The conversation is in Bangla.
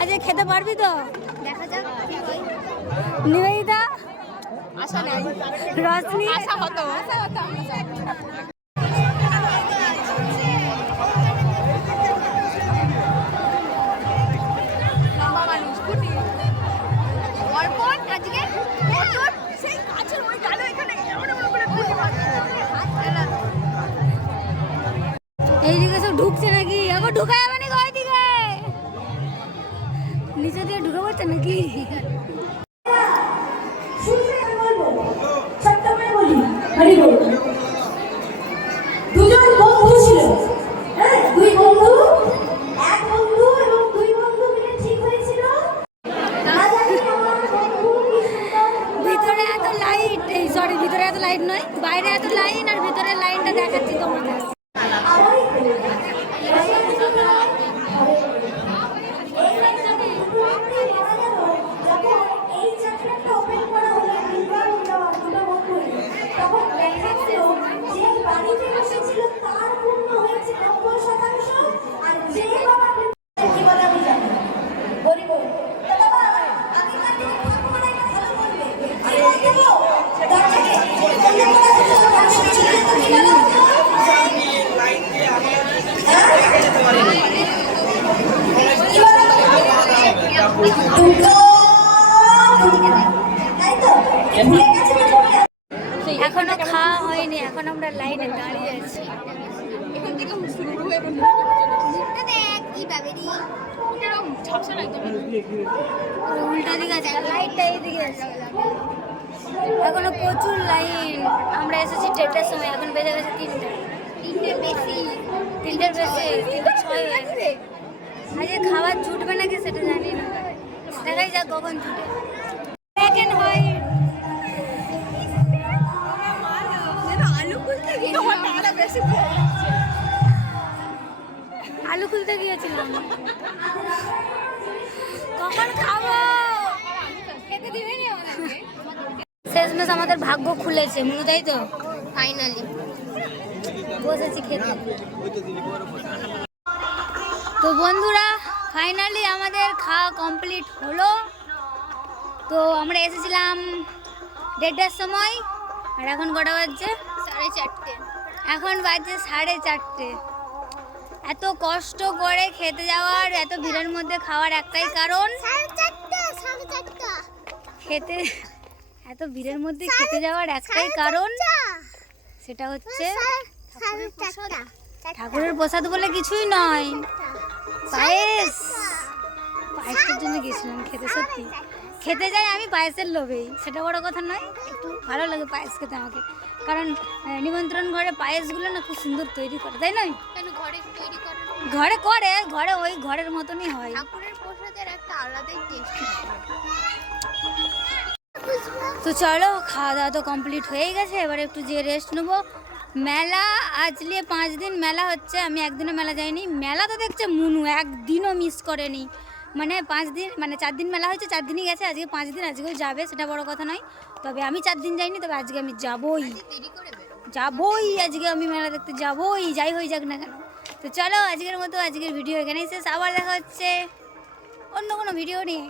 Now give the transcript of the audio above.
আজ খেতে পারবি তো? দেখা যাক কি হয়। নিবেদিতা? আশা নাই। আশা হতো আশা হতো আজকে এইদিকে সব ঢুকছে নাকি? এখন ঢুকা যাবে ওইদিকে নিচে দিয়ে ঢুকে পড়ছে নাকি? দুজন বন্ধু ছিল হ্যাঁ দুই বন্ধু এক বন্ধু এবং দুই বন্ধু মিলে ঠিক হয়েছিল। না জানি আমার বন্ধু কি সুন্দর ভিতরে এত লাইট এই সরি ভিতরে এত লাইট নয় বাইরে এত লাইন আর ভিতরে লাইনটা দেখাচ্ছি তোমাদের আমারই এই রাস্তাতে দুটো ব্যক্তি মারা গেল যখন এই চ্যাপ্টারটা ওপেন করা হলো দুর্গা দুটো বন্ধু তখন দেখা গেল যে বাড়িতে বসেছিল তার পূর্ণ হয়েছে নব্বই শতাংশ আর যে বাবা কি বলে আমি জানি না। বলি বল তা বাবা আমি কাল থেকে ঠাকুমার একটা ভালো বলবে কি বলব দরজাকে বন্ধ করা হতো মানুষ ছিল তো কি বলা হতো কি বলা হতো দুর্গা দুর্গা তাই তো ভুলে গেছে তো তুমি? এখনও খাওয়া হয়নি এখন আমরা লাইনে দাঁড়িয়ে আছি। এখান থেকে শুরু উল্টা দিকে লাইটটা এইদিকে আছে এখনও প্রচুর লাইন। আমরা এসেছি দেড়টার সময় এখন বেজে গেছে তিনটে। তিনটে বেশি তিনটে ছয় হয়ে। গেছে আজকে খাবার জুটবে নাকি সেটা জানি না। দেখাই যাক কখন জুটে। আলু খুলতে গিয়েছিলাম। কখন খাব? খেতে শেষমেশ আমাদের ভাগ্য খুলেছে মনে তাই তো? ফাইনালি বসেছি খেতে। তো বন্ধুরা ফাইনালি আমাদের খাওয়া কমপ্লিট হলো। তো আমরা এসেছিলাম দেড়টার সময় আর এখন কটা বাজছে? সাড়ে চারটে। এখন বাজছে সাড়ে চারটে। এত কষ্ট করে খেতে যাওয়ার এত ভিড়ের মধ্যে খাওয়ার একটাই কারণ। খেতে এত ভিড়ের মধ্যে খেতে যাওয়ার একটাই কারণ সেটা হচ্ছে ঠাকুরের প্রসাদ? বলে কিছুই নয়। পায়েস। পায়েসের জন্য গেছিলাম খেতে সত্যি। খেতে যাই আমি পায়েসের লোভেই সেটা বড় কথা নয়। একটু। ভালো লাগে পায়েস খেতে আমাকে। কারণ নিমন্ত্রণ ঘরে পায়েসগুলো না খুব সুন্দর তৈরি করে তাই নয়? কেন ঘরে তৈরি করেন ঘরে করে ঘরে ওই ঘরের মতনই হয়। ঠাকুরের প্রসাদের একটা আলাদাই টেস্ট তো চলো খাওয়া দাওয়া তো কমপ্লিট হয়ে গেছে। এবার একটু যে রেস্ট নেব। মেলা আজলে পাঁচ দিন মেলা হচ্ছে আমি একদিনও মেলা যাইনি। মেলা তো দেখছে মুনু একদিনও মিস করেনি। মানে পাঁচ দিন মানে চার দিন মেলা হয়েছে চার দিনই গেছে আজকে পাঁচ দিন আজকেও যাবে সেটা বড় কথা নয়। তবে আমি চার দিন যাইনি তবে আজকে আমি যাবই। বেরো যাবই আজকে আমি মেলা দেখতে যাবই যাই হয়ে যাক না কেন। তো চলো আজকের মতো আজকের ভিডিও এখানেই শেষ আবার দেখা হচ্ছে অন্য কোনো ভিডিও নিয়ে।